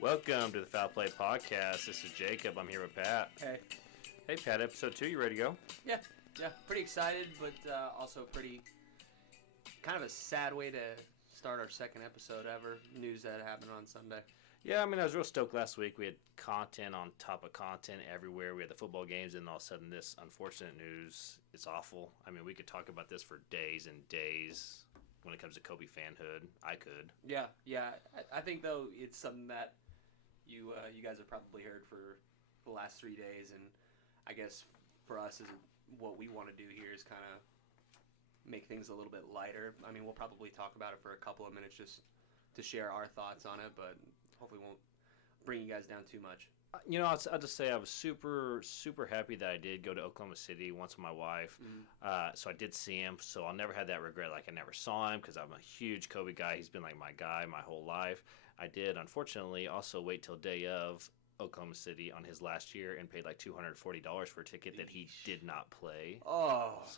Welcome to the Foul Play Podcast. This is Jacob. I'm here with Pat. Hey. Hey, Pat. Episode 2. You ready to go? Yeah. Pretty excited, but also pretty kind of a sad way to start our second episode ever. News that happened on Sunday. Yeah, I was real stoked last week. We had content on top of content everywhere. We had the football games, and all of a sudden this unfortunate news. It's awful. We could talk about this for days and days when it comes to Kobe fanhood. I could. Yeah. I think, though, it's something that you guys have probably heard for the last 3 days, and I guess for us, what we want to do here is kind of make things a little bit lighter. We'll probably talk about it for a couple of minutes just to share our thoughts on it, but hopefully won't bring you guys down too much. I'll just say I was super, super happy that I did go to Oklahoma City once with my wife. So I did see him, so I'll never have that regret. Like, I never saw him because I'm a huge Kobe guy. He's been like my guy my whole life. I did, unfortunately, also wait till day of Oklahoma City on his last year and paid like $240 for a ticket that he did not play. That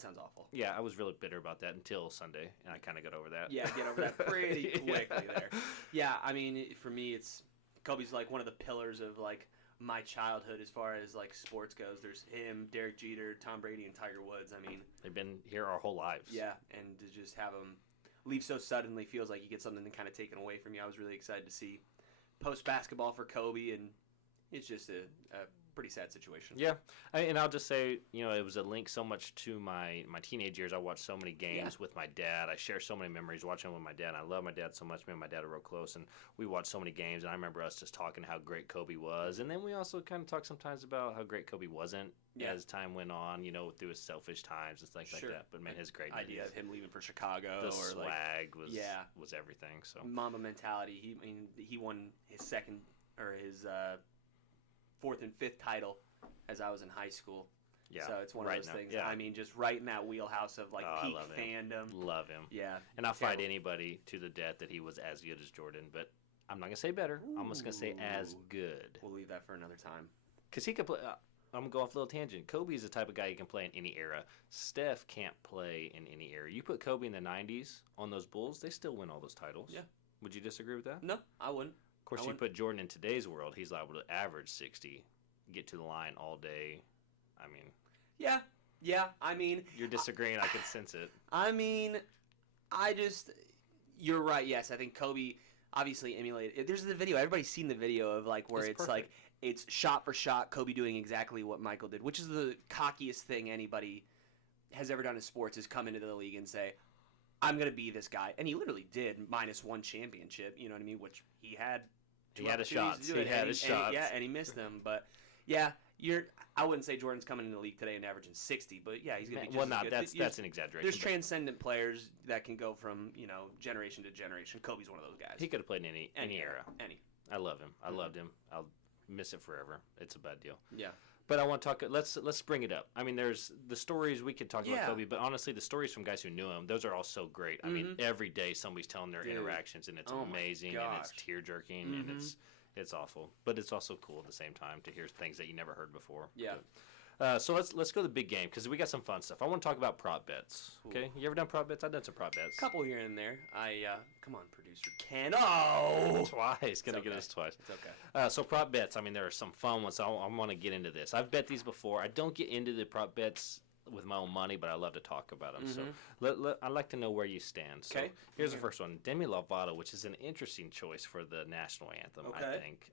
sounds awful. Yeah, I was really bitter about that until Sunday, and I kind of got over that. Yeah, get over that pretty quickly there. Yeah, for me, it's Kobe's like one of the pillars of like my childhood as far as like sports goes. There's him, Derek Jeter, Tom Brady, and Tiger Woods. They've been here our whole lives. Yeah, and to just have him leave so suddenly feels like you get something kind of taken away from you. I was really excited to see post-basketball for Kobe, and it's just a pretty sad situation. Yeah, and I'll just say, it was a link so much to my teenage years. I watched so many games with my dad. I share so many memories watching them with my dad. I love my dad so much. Me and my dad are real close, and we watched so many games, and I remember us just talking how great Kobe was. And then we also kind of talk sometimes about how great Kobe wasn't as time went on, through his selfish times and things like that. But, man, his great idea of him leaving for Chicago. The swag was everything. So Mamba mentality. He won his second or his fourth and fifth title as I was in high school. Yeah, so it's one of those things. Yeah. just right in that wheelhouse of like peak fandom. Love him. Yeah. And I'll fight anybody to the death that he was as good as Jordan, but I'm not going to say better. I'm just going to say as good. We'll leave that for another time. Because he could play. I'm going to go off a little tangent. Kobe is the type of guy you can play in any era. Steph can't play in any era. You put Kobe in the 90s on those Bulls, they still win all those titles. Yeah. Would you disagree with that? No, I wouldn't. Of course, you put Jordan in today's world, he's liable to average 60, get to the line all day. Yeah. You're disagreeing. I can sense it. You're right. Yes, I think Kobe obviously emulated. There's the video. Everybody's seen the video of like where it's like it's shot for shot Kobe doing exactly what Michael did, which is the cockiest thing anybody has ever done in sports, is come into the league and say, I'm going to be this guy. And he literally did, minus one championship, you know what I mean? Which he had. He had his shots. And he missed them. But, yeah, I wouldn't say Jordan's coming into the league today and averaging 60, but, yeah, he's going to be just as good. That's an exaggeration. There's transcendent players that can go from, generation to generation. Kobe's one of those guys. He could have played in any era. Any. I love him. I loved him. I'll miss it forever. It's a bad deal. Yeah. But I want to talk. Let's bring it up. There's the stories we could talk about Kobe, but honestly, the stories from guys who knew him, those are all so great. Every day somebody's telling their interactions, and it's amazing, and it's tear jerking, and it's awful. But it's also cool at the same time to hear things that you never heard before. Yeah. So let's go to the big game because we got some fun stuff. I want to talk about prop bets. Okay, you ever done prop bets? I've done some prop bets. A couple here and there. Come on, producer Ken. Oh, twice. Gonna get us twice. It's okay. So prop bets. There are some fun ones. So I want to get into this. I've bet these before. I don't get into the prop bets with my own money, but I love to talk about them. So I'd like to know where you stand. So here's the first one. Demi Lovato, which is an interesting choice for the national anthem, I think.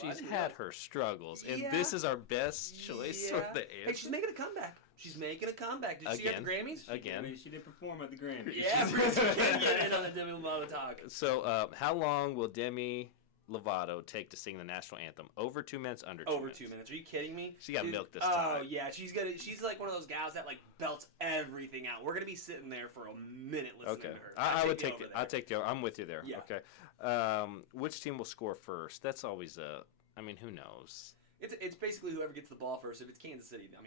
She's had her struggles, and this is our best choice for the anthem. Hey, she's making a comeback. Did you see her at the Grammys? Again. She did perform at the Grammys. Yeah, Bruce, you can't get in on the Demi Lovato talk. So how long will Demi Lovato take to sing the national anthem? Over 2 minutes, under 2 minutes? Over 2 minutes. Are you kidding me? She got milked this time. Oh, yeah. She's like one of those gals that like belts everything out. We're going to be sitting there for a minute listening to her. I'll take the over. I'm with you there. Yeah. Okay. Which team will score first? That's always who knows? It's basically whoever gets the ball first. If it's Kansas City, if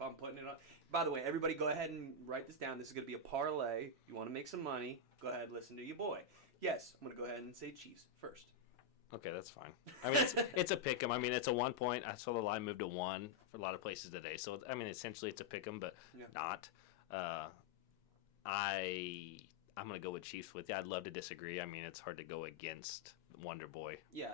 I'm putting it on. By the way, everybody go ahead and write this down. This is going to be a parlay. You want to make some money, go ahead and listen to your boy. Yes, I'm going to go ahead and say Chiefs first. Okay, that's fine. It's a pick 'em. It's a 1 point. I saw the line move to 1 for a lot of places today. So, essentially it's a pick 'em, but not. I I'm going to go with Chiefs with you. I'd love to disagree. I mean, it's hard to go against Wonder Boy. Yeah.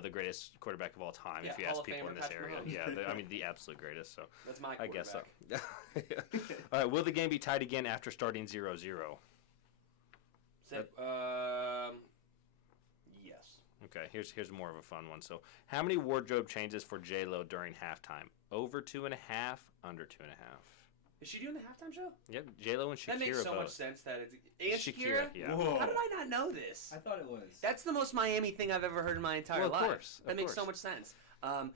The greatest quarterback of all time, Yeah, if you Hall ask of people in Famer, this Patrick area. Mahomes. Yeah, I mean, the absolute greatest. So That's my I quarterback. guess so. All right, will the game be tied again after starting 0-0? Yes. Okay, here's more of a fun one. So, how many wardrobe changes for J-Lo during halftime? Over 2.5, under 2.5. Is she doing the halftime show? Yep, J-Lo and Shakira That makes so both. much sense that it's... And Shakira? Yeah. Whoa. How did I not know this? I thought it was. That's the most Miami thing I've ever heard in my entire Well, life. of course. That makes so much sense. Two and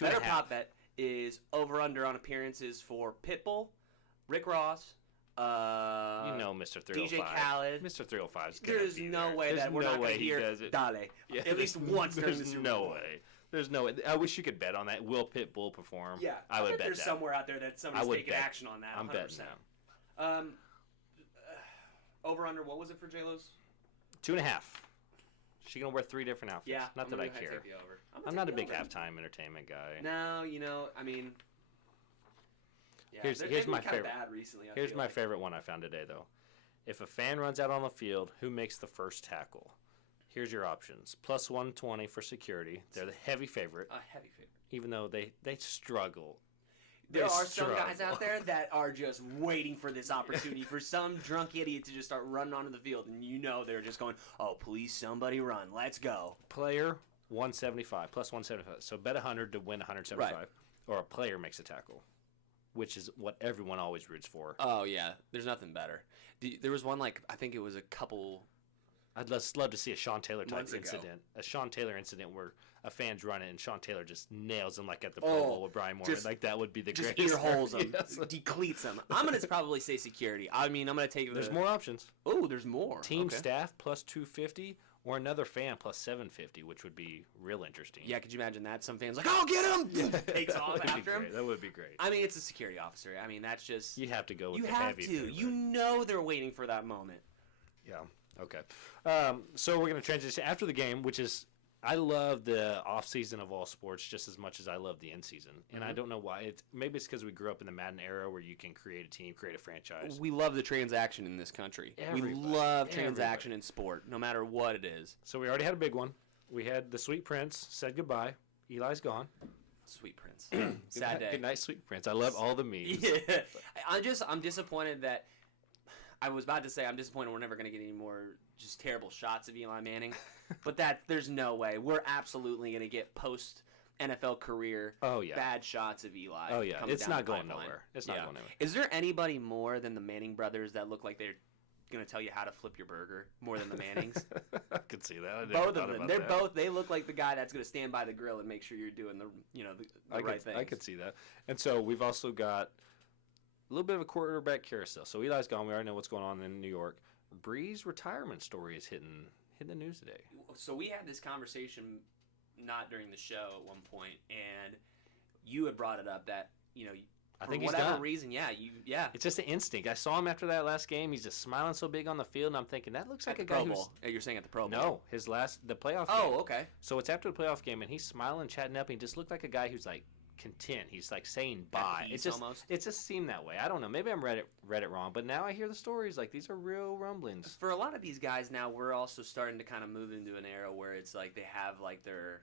Better a half. pop bet is over-under on appearances for Pitbull, Rick Ross, Mr. 305. DJ Khaled. Mr. 305 is gonna There's be no there. way There's that we're no not going way to he hear does it. Dale Yeah, at least once during the There's Super no Bowl. way. There's no way. I wish you could bet on that. Will Pitbull perform? Yeah, I would bet bet there's that. somewhere out there that somebody's taking action on that. 100%. I'm betting that. Over-under, what was it for J-Lo's? 2.5. She's gonna wear 3 different outfits. Yeah, Not that I care. Take the over. I'm not a big halftime entertainment guy. No, I mean, yeah, Here's they've my been kind of favorite. bad recently. Here's my favorite one I found today, though. If a fan runs out on the field, who makes the first tackle? Here's your options. Plus 120 for security. They're the heavy favorite, A heavy favorite. even though they struggle. There They are some guys struggle. out there that are just waiting for this opportunity for some drunk idiot to just start running onto the field, and they're just going, "Oh, please, somebody run, let's go." Player 175 plus 175. So bet 100 to win 175, Right. or a player makes a tackle, which is what everyone always roots for. Oh yeah, there's nothing better. There was one I think it was a couple. I'd love to see a Sean Taylor type Months ago. incident. A Sean Taylor incident where a fan's running and Sean Taylor just nails him at the Pro Bowl with Brian Moore. That would be the Just greatest. ear holes them, Yes. decleats them. I'm gonna probably say security. I mean, I'm gonna take. There's more options. Oh, there's more. Team Okay. staff plus 250 or another fan plus 750, which would be real interesting. Yeah, could you imagine that? Some fans "Oh, get him!" Takes off That would be after him. great. That would be great. I mean, it's a security officer. I mean, that's just You have to go with you the have heavy to. favorite. They're waiting for that moment. Yeah. Okay. So we're going to transition after the game, which is I love the off season of all sports just as much as I love the in season, and I don't know why. Maybe it's because we grew up in the Madden era where you can create a team, create a franchise. We love the transaction in this country. Everybody. We love transaction in sport, no matter what it is. So we already had a big one. We had the Sweet Prince said goodbye. Eli's gone. Sweet Prince. Good Sad night, day. Good night, Sweet Prince. I love all the memes. Yeah. I'm disappointed that I was about to say I'm disappointed we're never going to get any more just terrible shots of Eli Manning, but there's no way. We're absolutely going to get post NFL career bad shots of Eli. Oh yeah, coming it's down not the going pipeline. nowhere. It's not going anywhere. Is there anybody more than the Manning brothers that look like they're going to tell you how to flip your burger more than the Mannings? I could see that. I never Both thought of them. about They're that. both. They look like the guy that's going to stand by the grill and make sure you're doing the right things. I could see that. And so we've also got a little bit of a quarterback carousel. So Eli's gone. We already know what's going on in New York. Bree's retirement story is hitting the news today. So we had this conversation not during the show at one point, and you had brought it up that I for think he's whatever done. reason, It's just an instinct. I saw him after that last game. He's just smiling so big on the field, and I'm thinking that looks like at a the guy Pro who's Bowl. You're saying at the Pro Bowl? no, the playoff. Oh, game. okay. So it's after the playoff game, and he's smiling, chatting up, and he just looked like a guy who's like content. He's like saying bye. At peace It almost. just seemed that way. I don't know. Maybe I'm read it wrong, but now I hear the stories like these are real rumblings. For a lot of these guys now, we're also starting to kind of move into an era where it's like they have like their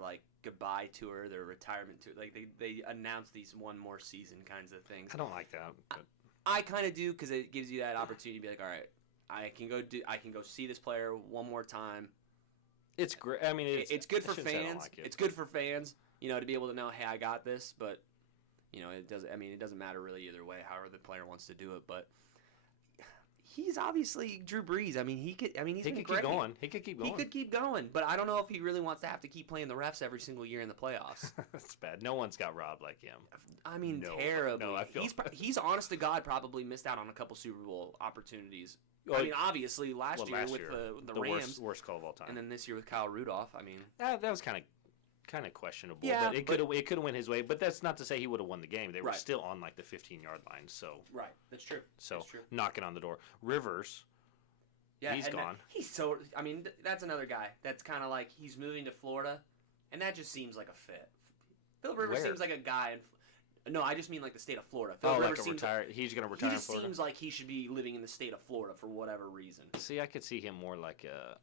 like goodbye tour, their retirement tour. Like they announce these one more season kinds of things. I don't like that. But I kind of do because it gives you that opportunity to be like, all right, I can go see this player one more time. it's great. I mean, It's good for I shouldn't say I don't fans. like it. It's good for fans, to be able to know, hey, I got this. But it doesn't. I mean, it doesn't matter really either way. However the player wants to do it, but he's obviously Drew Brees. I mean, he could. I mean, he's he been could great. keep going. He could keep going. He could keep going, but I don't know if he really wants to have to keep playing the refs every single year in the playoffs. That's bad. No one's got robbed like him. I mean, No, terribly. no, I feel- He's honest to God probably missed out on a couple Super Bowl opportunities. Well, I mean, obviously last year with the Rams, worst call of all time. and then this year with Kyle Rudolph. I mean, that was kind of questionable. Yeah, but it could have went his way. But that's not to say he would have won the game. They were Right. still on like the 15-yard line. So right, that's true. so knocking on the door. Rivers. Yeah, he's gone. He's so. I mean, that's another guy that's kind of like he's moving to Florida, and that just seems like a fit. Philip Rivers Where? seems like a guy No, I just mean like the state of Florida. Oh, like he's going to retire He in just Florida? seems like he should be living in the state of Florida for whatever reason. See, I could see him more like a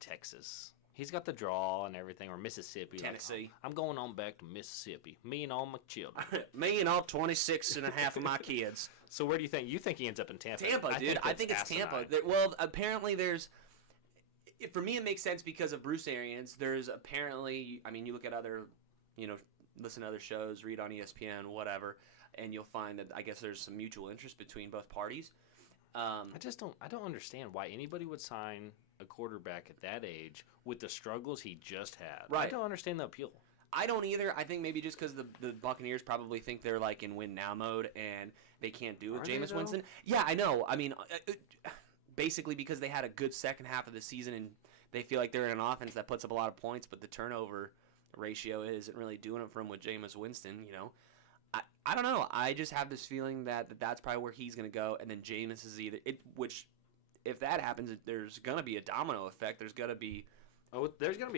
Texas. He's got the draw and everything, or Mississippi. Tennessee. Like, I'm going on back to Mississippi. Me and all my children. Me and all 26 and a half of my kids. So where do you think? You think he ends up in Tampa? Tampa, dude. I think it's Tampa. Well, apparently there's... For me, it makes sense because of Bruce Arians. There's apparently... I mean, you look at other... listen to other shows, read on ESPN, whatever, and you'll find that I guess there's some mutual interest between both parties. I don't understand why anybody would sign a quarterback at that age with the struggles he just had. Right. I don't understand the appeal. I don't either. I think maybe just because the Buccaneers probably think they're like in win now mode and they can't do it with Jameis Winston. Yeah, I know. I mean, basically because they had a good second half of the season and they feel like they're in an offense that puts up a lot of points, but the turnover ratio isn't really doing it for him with Jameis Winston. I don't know. I just have this feeling that's probably where he's going to go, and then Jameis is which if that happens, there's going to be a domino effect. There's going to be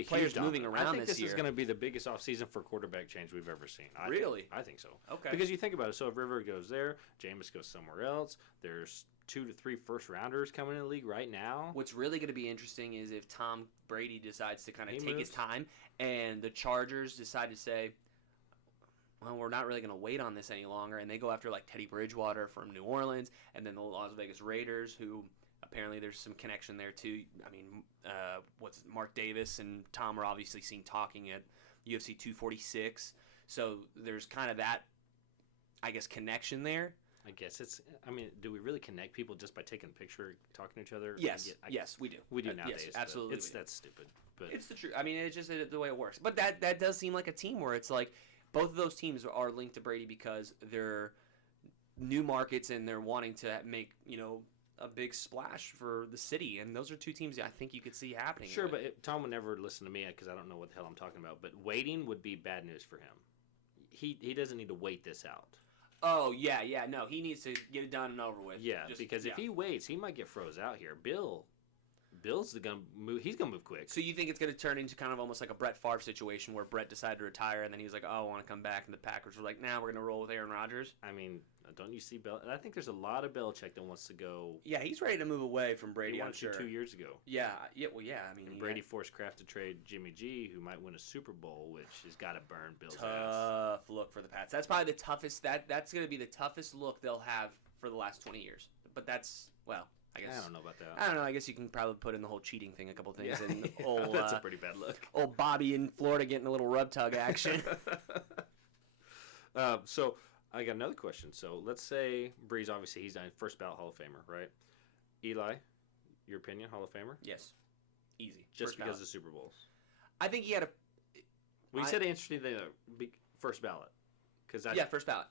players moving around I think this year. This is going to be the biggest offseason for quarterback change we've ever seen. Really? I think so. Okay. Because you think about it. So if River goes there, Jameis goes somewhere else. There's 2 to 3 first-rounders coming in the league right now. What's really going to be interesting is if Tom Brady decides to kind of take his time and the Chargers decide to say, well, we're not really going to wait on this any longer, and they go after like Teddy Bridgewater from New Orleans, and then the Las Vegas Raiders, who apparently there's some connection there too. I mean, Mark Davis and Tom are obviously seen talking at UFC 246, so there's kind of that, I guess, connection there. I guess do we really connect people just by taking a picture, talking to each other? Yes, yes, we do. We do nowadays. Yes, absolutely. That's stupid. But it's the truth. I mean, it's just the way it works. But that does seem like a team where it's like both of those teams are linked to Brady because they're new markets and they're wanting to make, a big splash for the city. And those are two teams that I think you could see happening. Sure, but Tom would never listen to me because I don't know what the hell I'm talking about. But waiting would be bad news for him. He doesn't need to wait this out. Oh, yeah, no, he needs to get it done and over with. Yeah, because if he waits, he might get froze out here. Bill's gonna move. He's gonna move quick. So you think it's gonna turn into kind of almost like a Brett Favre situation where Brett decided to retire and then he was like, "Oh, I want to come back," and the Packers were like, "Nah, we're gonna roll with Aaron Rodgers." I mean, don't you see Bell? I think there's a lot of Belichick that wants to go. Yeah, he's ready to move away from Brady. He I'm wanted sure. 2 years ago. Yeah. Well, yeah. I mean, and Brady forced Kraft to trade Jimmy G, who might win a Super Bowl, which has got to burn Bill's ass. Tough look for the Pats. That's probably the toughest. That's gonna be the toughest look they'll have for the last 20 years. But that's I guess. I don't know about that. I don't know. I guess you can probably put in the whole cheating thing a couple things. Yeah. And that's a pretty bad look. Old Bobby in Florida getting a little rub tug action. So I got another question. So let's say Breeze, obviously he's done first ballot Hall of Famer, right? Eli, your opinion, Hall of Famer? Yes. Easy. Just because of the Super Bowls. I think he had a. Well, you said interesting thing. First ballot. First ballot.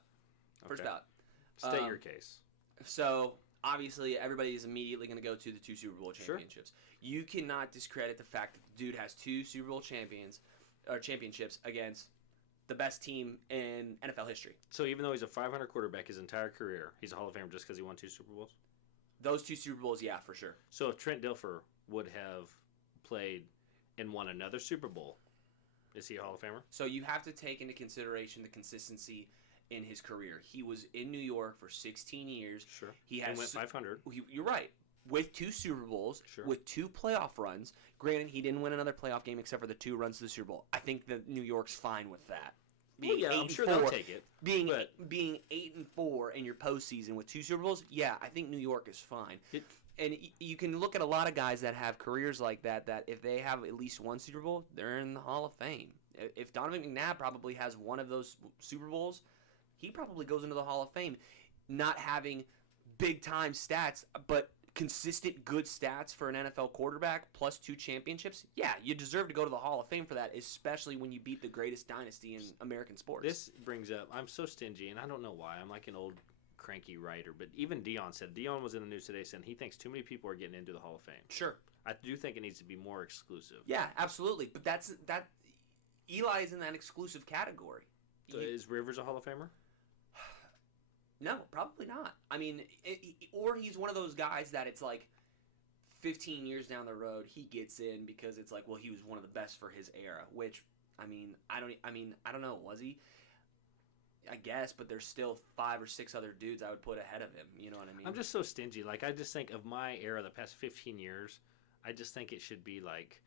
First ballot. State your case. So obviously, everybody is immediately going to go to the 2 Super Bowl championships. Sure. You cannot discredit the fact that the dude has 2 Super Bowl championships against the best team in NFL history. So even though he's a 500 quarterback his entire career, he's a Hall of Famer just because he won 2 Super Bowls? Those 2 Super Bowls, yeah, for sure. So if Trent Dilfer would have played and won another Super Bowl, is he a Hall of Famer? So you have to take into consideration the consistency in his career. He was in New York for 16 years. Sure. He went 500. You're right. With 2 Super Bowls, sure. With 2 playoff runs. Granted, he didn't win another playoff game except for the 2 runs to the Super Bowl. I think that New York's fine with that. I'm sure they'll take it. Being 8-4 in your postseason with 2 Super Bowls, yeah, I think New York is fine. And you can look at a lot of guys that have careers like that if they have at least 1 Super Bowl, they're in the Hall of Fame. If Donovan McNabb probably has 1 of those Super Bowls, he probably goes into the Hall of Fame. Not having big-time stats, but consistent good stats for an NFL quarterback plus 2 championships, yeah, you deserve to go to the Hall of Fame for that, especially when you beat the greatest dynasty in American sports. This brings up, I'm so stingy, and I don't know why. I'm like an old cranky writer, but even Dion was in the news today saying he thinks too many people are getting into the Hall of Fame. Sure. I do think it needs to be more exclusive. Yeah, absolutely. But that Eli is in that exclusive category. So is Rivers a Hall of Famer? No, probably not. I mean, or he's one of those guys that it's like 15 years down the road he gets in because it's like, well, he was one of the best for his era. Which I don't know. Was he? I guess, but there's still 5 or 6 other dudes I would put ahead of him. You know what I mean? I'm just so stingy. Like, I just think of my era, the past 15 years, I just think it should be like,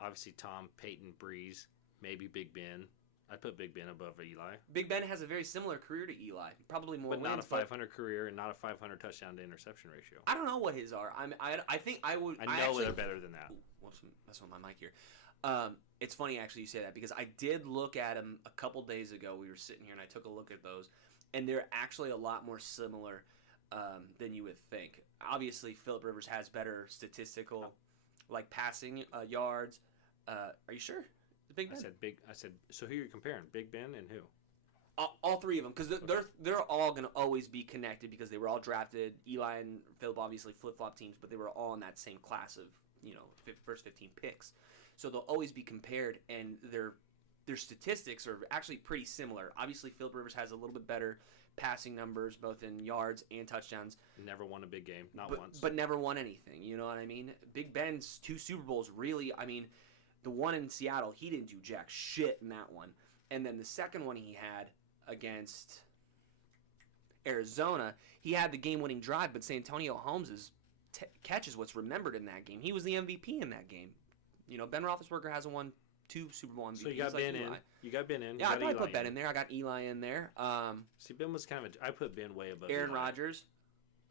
obviously Tom, Peyton, Breeze, maybe Big Ben. I'd put Big Ben above Eli. Big Ben has a very similar career to Eli. Probably more but wins, not a 500 career and not a 500 touchdown to interception ratio. I don't know what his are. I think I would. I know they're better than that. Whoops, that's on my mic here. It's funny actually you say that because I did look at him a couple days ago. We were sitting here and I took a look at those, and they're actually a lot more similar than you would think. Obviously, Phillip Rivers has better statistical, like passing yards. Are you sure? Big Ben. I said. So who are you comparing? Big Ben and who? All 3 of them, because they're all going to always be connected because they were all drafted. Eli and Phillip obviously flip-flop teams, but they were all in that same class of first 15 picks. So they'll always be compared, and their statistics are actually pretty similar. Obviously, Phillip Rivers has a little bit better passing numbers, both in yards and touchdowns. Never won a big game, once. But never won anything, you know what I mean? Big Ben's 2 Super Bowls, really, I mean, the one in Seattle, he didn't do jack shit in that one. And then the second one he had against Arizona, he had the game-winning drive, but Santonio Holmes' catch is what's remembered in that game. He was the MVP in that game. Ben Roethlisberger hasn't won 2 Super Bowl MVPs. So you got Ben in. You got Ben in. Yeah, I probably put Ben in there. I got Eli in there. See, Ben was kind of I put Ben way above Aaron Eli. Rodgers.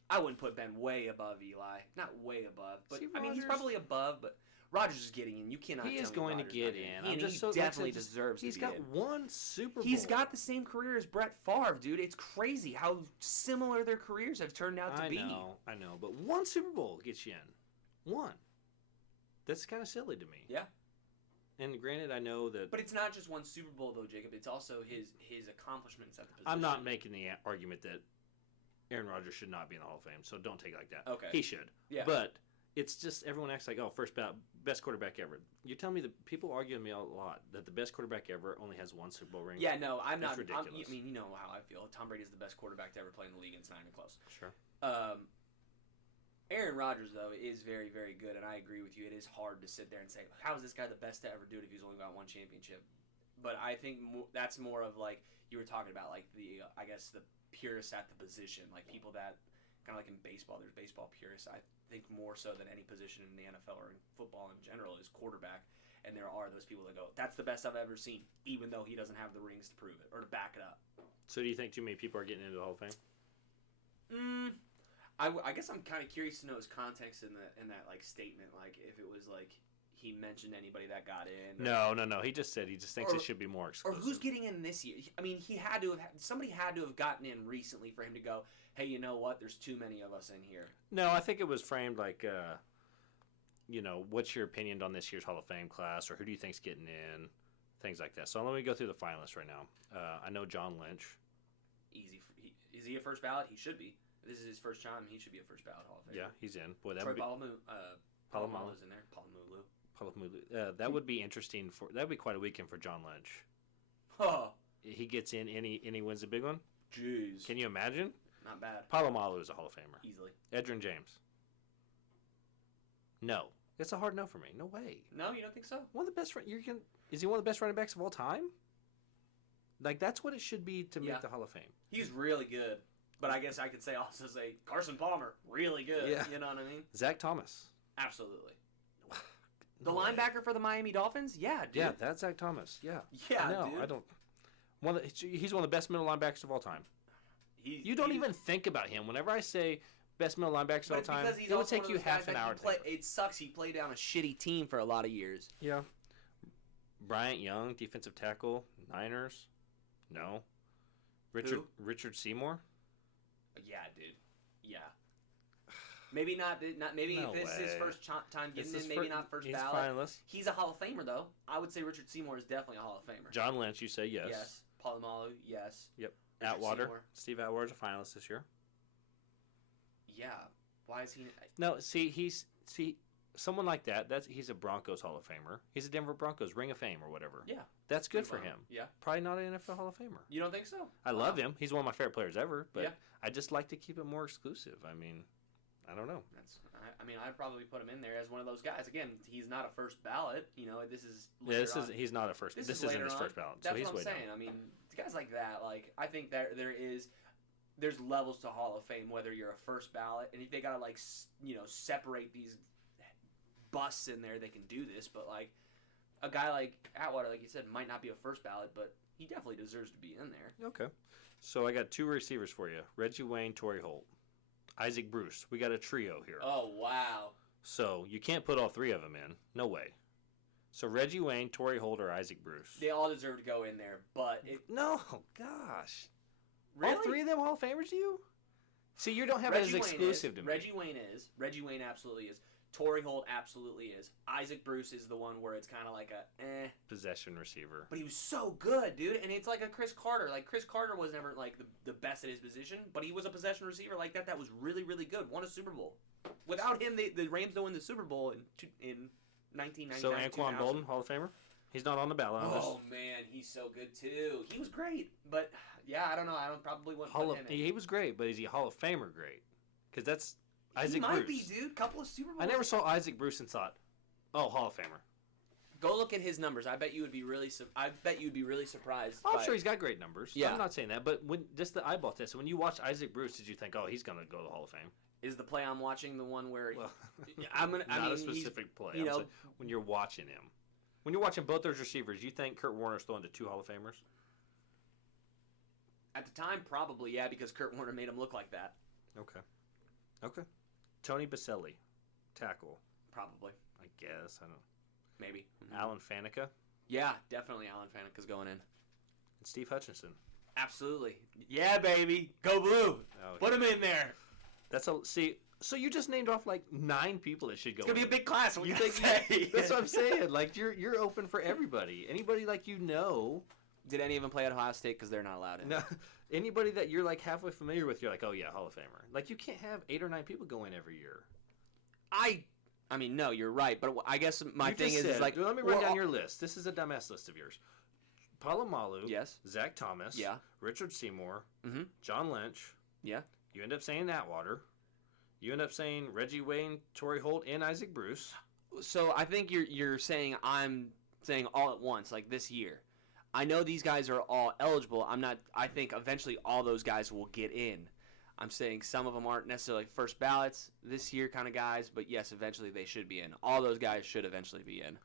I wouldn't put Ben way above Eli. Not way above, but See, I mean he's probably above, but Rodgers is getting in. You cannot. He is going to get in. He definitely deserves. He's got one Super Bowl. He's got the same career as Brett Favre, dude. It's crazy how similar their careers have turned out to be. I know, but one Super Bowl gets you in. One. That's kind of silly to me. Yeah. And granted, I know that. But it's not just one Super Bowl, though, Jacob. It's also his accomplishments at the position. I'm not making the argument that Aaron Rodgers should not be in the Hall of Fame, so don't take it like that. Okay. He should. Yeah. But it's just everyone acts like, best quarterback ever. You're telling me that people argue with me a lot that the best quarterback ever only has one Super Bowl ring? Yeah, no, I'm not. That's ridiculous. I mean, you know how I feel. Tom Brady is the best quarterback to ever play in the league, and it's not even close. Sure. Aaron Rodgers, though, is very, very good, and I agree with you. It is hard to sit there and say, how is this guy the best to ever do it if he's only got one championship? But I think that's more of like you were talking about, like I guess the purists at the position, like people that kind of like in baseball. There's baseball purists. I think more so than any position in the NFL or in football in general is quarterback. And there are those people that go, that's the best I've ever seen, even though he doesn't have the rings to prove it or to back it up. So do you think too many people are getting into the Hall of Fame? I guess I'm kind of curious to know his context in that like statement, like if it was like he mentioned anybody that got in. No. He just said he just thinks it should be more exclusive. Or who's getting in this year? I mean, somebody had to have gotten in recently for him to go, hey, you know what? There's too many of us in here. No, I think it was framed like, what's your opinion on this year's Hall of Fame class, or who do you think's getting in, things like that. So let me go through the finalists right now. I know John Lynch. Easy. Is he a first ballot? He should be. This is his first time. He should be a first ballot Hall of Fame. Yeah, he's in. Boy, that Troy would be Polamalu's in there. Polamalu. That would be interesting that would be quite a weekend for John Lynch. Oh. He gets in and he wins a big one. Jeez. Can you imagine? Not bad. Polamalu is a Hall of Famer. Easily. Edgerrin James. No. It's a hard no for me. No way. No, you don't think so? One of the best. Is he one of the best running backs of all time? Like that's what it should be to make the Hall of Fame. He's really good, but I guess I could say Carson Palmer, really good. Yeah. You know what I mean? Zach Thomas. Absolutely. The linebacker for the Miami Dolphins? Yeah, dude. Yeah, that's Zach Thomas. Yeah. Yeah, no, dude. I don't. He's one of the best middle linebackers of all time. You don't even think about him. Whenever I say best middle linebackers of all time, it would take you half an hour. It sucks. He played on a shitty team for a lot of years. Yeah. Bryant Young, defensive tackle, Niners. No. Richard Seymour. Yeah, dude. Yeah. Maybe not. Maybe No if this is his way. first time getting in. Maybe not first he's ballot. Finalist. He's a Hall of Famer, though. I would say Richard Seymour is definitely a Hall of Famer. John Lynch, you say yes. Yes. Polamalu, yes. Yep. Richard Atwater. Seymour. Steve Atwater is a finalist this year. Yeah. Why is he? No, he's someone like that. He's a Broncos Hall of Famer. He's a Denver Broncos Ring of Fame or whatever. Yeah. That's good for him. Yeah. Probably not an NFL Hall of Famer. You don't think so? I love him. He's one of my favorite players ever, but Yeah. I just like to keep it more exclusive. I mean, I don't know. I mean, I'd probably put him in there as one of those guys. Again, he's not a first ballot. You know, this is he's not a first. This isn't his first ballot. That's so he's what I'm saying. I mean, guys like that, like I think there's levels to Hall of Fame. Whether you're a first ballot, and if they gotta like separate these busts in there, they can do this. But like a guy like Atwater, like you said, might not be a first ballot, but he definitely deserves to be in there. Okay. So I got 2 receivers for you: Reggie Wayne, Torrey Holt, Isaac Bruce. We got a trio here. Oh wow! So you can't put all 3 of them in. No way. So Reggie Wayne, Torrey Holt, or Isaac Bruce. They all deserve to go in there, but no, gosh. Really? All 3 of them Hall of Famers to you? See, you don't have it as exclusive to me. Reggie Wayne is. Reggie Wayne absolutely is. Torrey Holt absolutely is. Isaac Bruce is the one where it's kind of like a possession receiver. But he was so good, dude. And it's like a Chris Carter. Like, Chris Carter was never, like, the best at his position, but he was a possession receiver like that was really, really good. Won a Super Bowl. Without him, the Rams don't win the Super Bowl in 1999. So Anquan Bolden, Hall of Famer? He's not on the ballot. Oh, man, he's so good, too. He was great, but, yeah, I don't know. I probably wouldn't put him in. He was great, but is he Hall of Famer great? Because that's Isaac Bruce. He might be, dude. Couple of Super Bowls. I never saw Isaac Bruce and thought, oh, Hall of Famer. Go look at his numbers. I bet you would be really surprised. I'm sure he's got great numbers. Yeah. I'm not saying that, but when just the eyeball test. So when you watch Isaac Bruce, did you think, oh, he's going to go to the Hall of Fame? Is the play I'm watching the one where not a specific play. You know, when you're watching him, when you're watching both those receivers, you think Kurt Warner's throwing to 2 Hall of Famers? At the time, probably, yeah, because Kurt Warner made him look like that. Okay. Tony Baselli, tackle. Probably. I guess. I don't know. Maybe. Mm-hmm. Alan Faneca. Yeah, definitely Alan Faneca's going in. And Steve Hutchinson. Absolutely. Yeah, baby. Go Blue. Oh, put him in there. So you just named off like 9 people that should go. It's going to be a big class. You think that's what I'm saying. Like you're open for everybody. Anybody like Did any of them play at Ohio State? Because they're not allowed in. No. Anybody that you're like halfway familiar with, you're like, oh yeah, Hall of Famer. Like you can't have 8 or 9 people go in every year. I mean, no, you're right. But I guess my thing is like, let me run down your list. This is a dumbass list of yours. Palomalu. Yes. Zach Thomas. Yeah. Richard Seymour. Mm-hmm. John Lynch. Yeah. You end up saying Atwater. You end up saying Reggie Wayne, Torrey Holt, and Isaac Bruce. So I think you're saying I'm saying all at once, like this year. I know these guys are all eligible. I think eventually all those guys will get in. I'm saying some of them aren't necessarily first ballots this year kind of guys, but yes, eventually they should be in. All those guys should eventually be in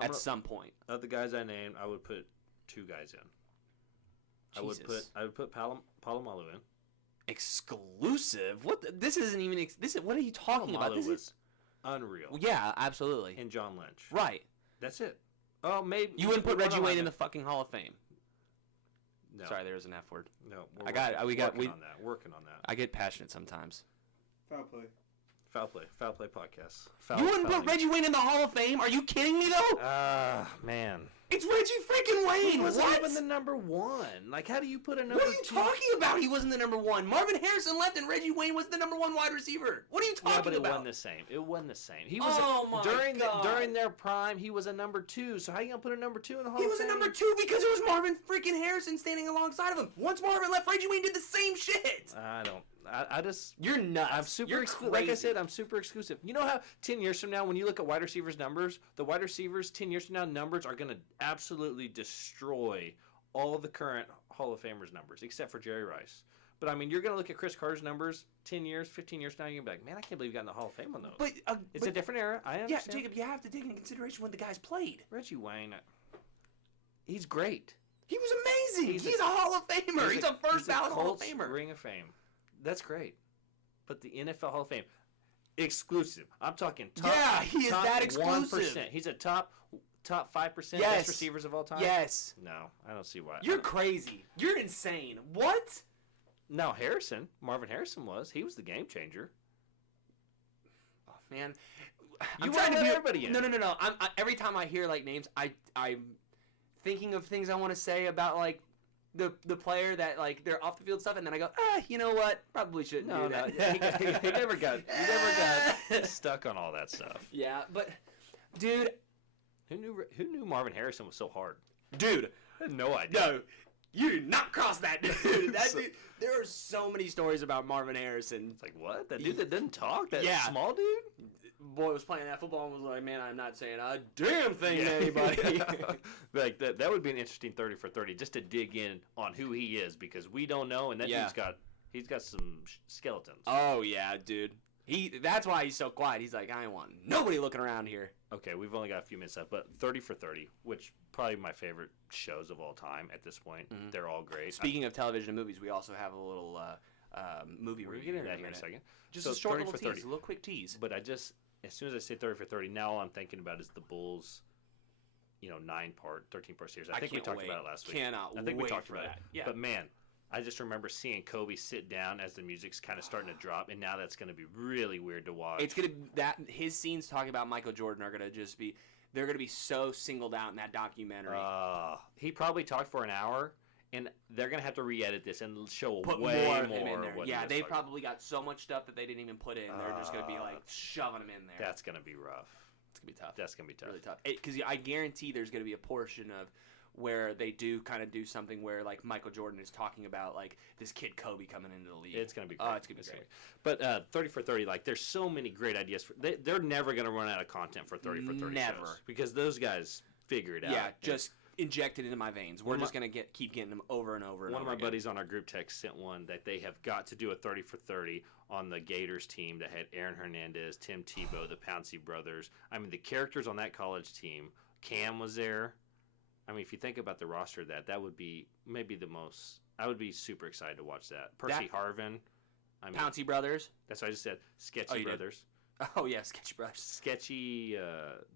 at some point. Of the guys I named, I would put 2 guys in. Jesus. I would put Palomalu in. Exclusive? What? This isn't even. What are you talking about? This is unreal. Well, yeah, absolutely. And John Lynch. Right. That's it. Oh, maybe you wouldn't put Reggie Wayne in the fucking Hall of Fame. No. Sorry, there was an F word. No, Working on that. I get passionate sometimes. Foul play. Foul play podcast. You wouldn't put Reggie Wayne in the Hall of Fame? Are you kidding me though? Man. It's Reggie freaking Wayne. He wasn't even the number 1. Like, how do you put a number 2? What are you talking about? He wasn't the number 1. Marvin Harrison left, and Reggie Wayne was the number 1 wide receiver. What are you talking about? Yeah, but it wasn't the same. It wasn't the same. He was during their prime. He was a number 2. So how you gonna put a number 2 in the Hall of Fame? He was a number 2 because it was Marvin freaking Harrison standing alongside of him. Once Marvin left, Reggie Wayne did the same shit. I just... You're nuts. I'm super exclusive. Like I said, I'm super exclusive. You know how 10 years from now, when you look at wide receivers' numbers, the wide receivers 10 years from now numbers are going to absolutely destroy all the current Hall of Famers numbers, except for Jerry Rice. But, I mean, you're going to look at Chris Carter's numbers 10 years, 15 years from now, you're going to be like, man, I can't believe you got in the Hall of Fame on those. It's a different era. I understand. Yeah, Jacob, you have to take into consideration when the guys played. Reggie Wayne, he's great. He was amazing. He's a Hall of Famer. He's a first ballot Hall of Famer. Ring of Fame. That's great. But the NFL Hall of Fame, exclusive. I'm talking top. Yeah, he is that exclusive. 1%. He's a top 5% best receivers of all time. Yes. No, I don't see why. You're crazy. You're insane. What? No, Marvin Harrison was. He was the game changer. Oh man, I'm trying to be everybody in. No. Every time I hear like names, I'm thinking of things I want to say about like. The player that like they're off the field stuff, and then I go, you know what? Probably shouldn't do that. No, he never got stuck on all that stuff. Yeah, but dude, who knew Marvin Harrison was so hard? Dude, I had no idea. No, You did not cross that dude. Dude. There are so many stories about Marvin Harrison. It's like, what? That dude that didn't talk? That Yeah. small dude? Boy was playing that football and was like, man, I'm not saying a damn thing to anybody. Like that would be an interesting 30 for 30 just to dig in on who he is because we don't know, and that dude's got some skeletons. Oh yeah, dude. That's why he's so quiet. He's like, I want nobody looking around here. Okay, we've only got a few minutes left, but 30 for 30, which probably my favorite shows of all time at this point. Mm-hmm. They're all great. Speaking of television and movies, we also have a little movie review. We'll get into that here in a second. Just a short little tease, a little quick tease. But as soon as I say 30 for 30, now all I'm thinking about is the Bulls, 9-part, 13-part series. I think we talked about it last week. I think we talked about it. Yeah. But man, I just remember seeing Kobe sit down as the music's kind of starting to drop, and now that's going to be really weird to watch. It's going to his scenes talking about Michael Jordan are going to just be they're going to be so singled out in that documentary. He probably talked for an hour, and they're going to have to re-edit this and show put way more of him in there. Yeah, they talking. Probably got so much stuff that they didn't even put in. They're just going to be like shoving them in there. That's going to be rough. It's going to be tough. That's going to be tough. Really tough. Because I guarantee there's going to be a portion of where they do kind of do something where like Michael Jordan is talking about like this kid Kobe coming into the league. It's gonna be great. It's gonna be great. But 30 for 30, like there's so many great ideas. They're never gonna run out of content for 30 for 30 never shows because those guys figure it out. Yeah, just inject it into my veins. We're just gonna keep getting them over and over. One of my buddies on our group text sent one that they have got to do a 30 for 30 on the Gators team that had Aaron Hernandez, Tim Tebow, the Pouncey brothers. I mean, the characters on that college team. Cam was there. I mean, if you think about the roster of that would be maybe the most. I would be super excited to watch that. Percy Harvin. I mean, Pouncey brothers. That's what I just said. Sketchy brothers. Oh yeah, sketchy brothers. Sketchy,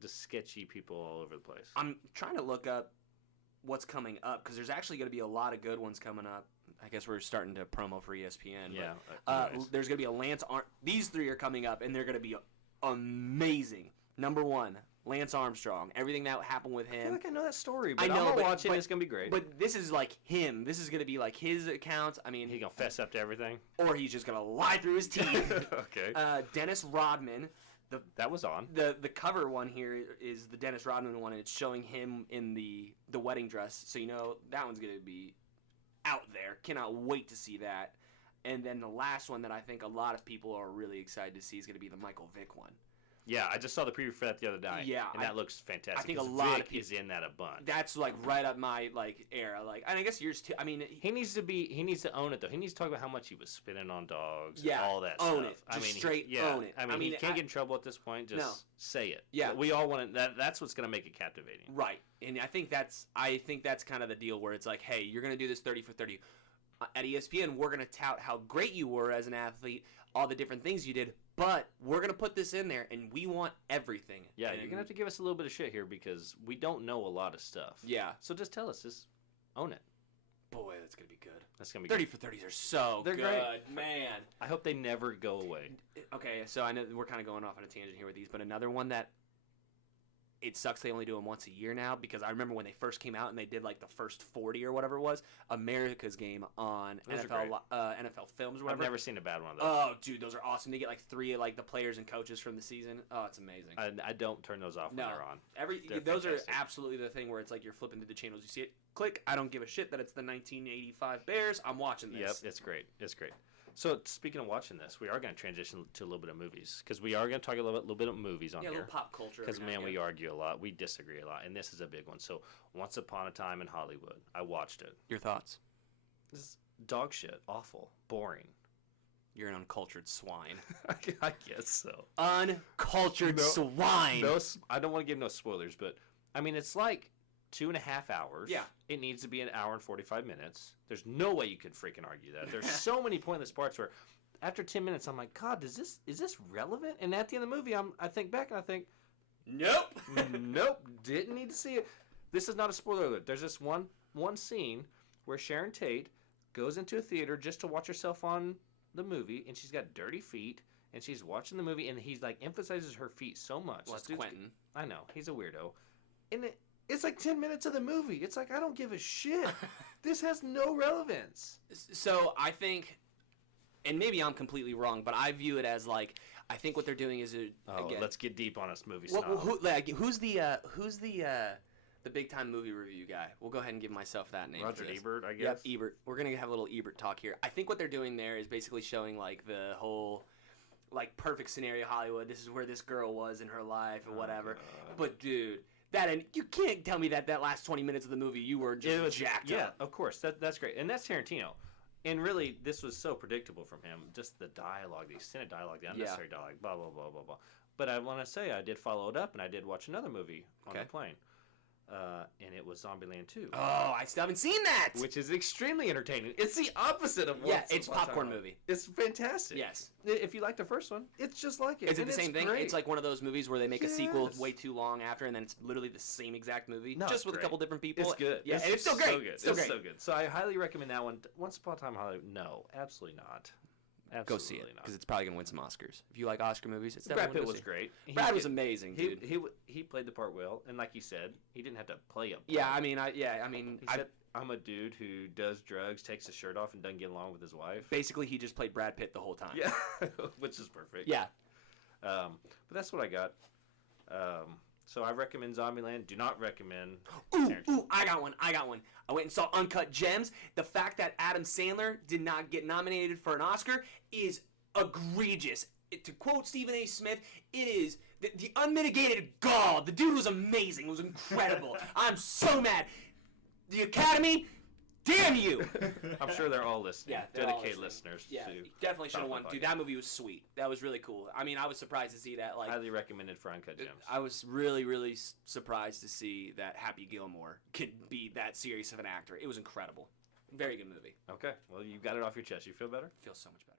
just sketchy people all over the place. I'm trying to look up what's coming up because there's actually going to be a lot of good ones coming up. I guess we're starting to promo for ESPN. Yeah. But, there's going to be a Lance. These three are coming up, and they're going to be amazing. Number one. Lance Armstrong, everything that happened with him. I feel like I know that story, but I know, I'm going to watch it. It's going to be great. But this is like him. This is going to be like his accounts. I mean, he's going to fess up to everything? Or he's just going to lie through his teeth. Okay. Dennis Rodman. That was on. The cover one here is the Dennis Rodman one, and it's showing him in the wedding dress. So, that one's going to be out there. Cannot wait to see that. And then the last one that I think a lot of people are really excited to see is going to be the Michael Vick one. Yeah, I just saw the preview for that the other night. Yeah, and that looks fantastic. I think a lot of people is in that a bunch. That's like right up my era. And I guess yours too. I mean, he needs to own it though. He needs to talk about how much he was spitting on dogs. Yeah, all that own stuff. It. Just own it. I mean, he can't get in trouble at this point. Just say it. Yeah, but we all want it. That's what's going to make it captivating. Right, and I think that's kind of the deal where it's like, hey, you're going to do this 30 for 30. At ESPN, we're going to tout how great you were as an athlete, all the different things you did, but we're going to put this in there, and we want everything. Yeah, you're going to have to give us a little bit of shit here because we don't know a lot of stuff. Yeah. So just tell us. Just own it. Boy, that's going to be good. That's going to be 30 good. for 30s are so They're good. Great. Man. I hope they never go away. Okay, so I know we're kind of going off on a tangent here with these, but another one that it sucks they only do them once a year now because I remember when they first came out and they did like the first 40 or whatever it was, America's Game on NFL Films or whatever. I've never seen a bad one of those. Oh, dude, those are awesome. They get like 3 of like the players and coaches from the season. Oh, it's amazing. I don't turn those off when they're on. Those are absolutely the thing where it's like you're flipping through the channels, you see it, click. I don't give a shit that it's the 1985 Bears. I'm watching this. Yep, it's great. It's great. So speaking of watching this, we are going to transition to a little bit of movies because we are going to talk a little bit of movies on here. Yeah, a little pop culture. Because man, we argue a lot, we disagree a lot, and this is a big one. So Once Upon a Time in Hollywood, I watched it. Your thoughts? This is dog shit, awful, boring. You're an uncultured swine. I guess so. Uncultured swine. No, I don't want to give no spoilers, but I mean it's like 2.5 hours. Yeah. It needs to be an hour and 45 minutes. There's no way you could freaking argue that. There's so many pointless parts where after 10 minutes I'm like, God, is this relevant? And at the end of the movie I think back and I think, nope. Nope, didn't need to see it. This is not a spoiler alert. There's this one scene where Sharon Tate goes into a theater just to watch herself on the movie and she's got dirty feet and she's watching the movie and he's like emphasizes her feet so much. Well, that's Quentin. I know, he's a weirdo. And it's like 10 minutes of the movie. It's like, I don't give a shit. This has no relevance. So I think, and maybe I'm completely wrong, but I view it as like, I think what they're doing is let's get deep on us movie who's the the big time movie review guy. We'll go ahead and give myself that name. Roger for this. Ebert, I guess. Yep, Ebert. We're gonna have a little Ebert talk here. I think what they're doing there is basically showing like the whole, like perfect scenario Hollywood. This is where this girl was in her life or whatever. God. But dude, you can't tell me that last 20 minutes of the movie you were just jacked up. Yeah, of course. That's great, and that's Tarantino. And really, this was so predictable from him. Just the dialogue, the extended dialogue, the unnecessary dialogue, blah blah blah blah blah. But I want to say I did follow it up, and I did watch another movie on the plane, and it was Zombieland 2. Oh, I still haven't seen that. Which is extremely entertaining. It's the opposite of what. It's popcorn movie. It's fantastic. Yes. If you like the first one, it's just like it. Is it the same thing? Great. It's like one of those movies where they make a sequel way too long after, and then it's literally the same exact movie, just with a couple different people. It's good. Yeah, and it's still great. So good. It's so good. So I highly recommend that one. Once Upon a Time in Hollywood. No, absolutely not. Absolutely go see it because it's probably gonna win some Oscars. If you like Oscar movies, it's Brad definitely Pitt was great. Brad was amazing, dude. He played the part well, and like you said, he didn't have to play a part. Yeah, I mean, he said, I'm a dude who does drugs, takes his shirt off, and doesn't get along with his wife. Basically, he just played Brad Pitt the whole time. Yeah, which is perfect. Yeah. But that's what I got. So I recommend Zombieland. Do not recommend. Ooh, I got one. I went and saw Uncut Gems. The fact that Adam Sandler did not get nominated for an Oscar is egregious. To quote Stephen A. Smith, it is the unmitigated gall. The dude was amazing. It was incredible. I'm so mad. The Academy, damn you. I'm sure they're all listening. Yeah, dedicated listeners. Yeah, to definitely should have won. Dude, that movie was sweet. That was really cool. I mean, I was surprised to see that. Like, highly recommended for Uncut Gems. I was really, really surprised to see that Happy Gilmore could be that serious of an actor. It was incredible. Very good movie. Okay, well, you got it off your chest. You feel better? Feels so much better.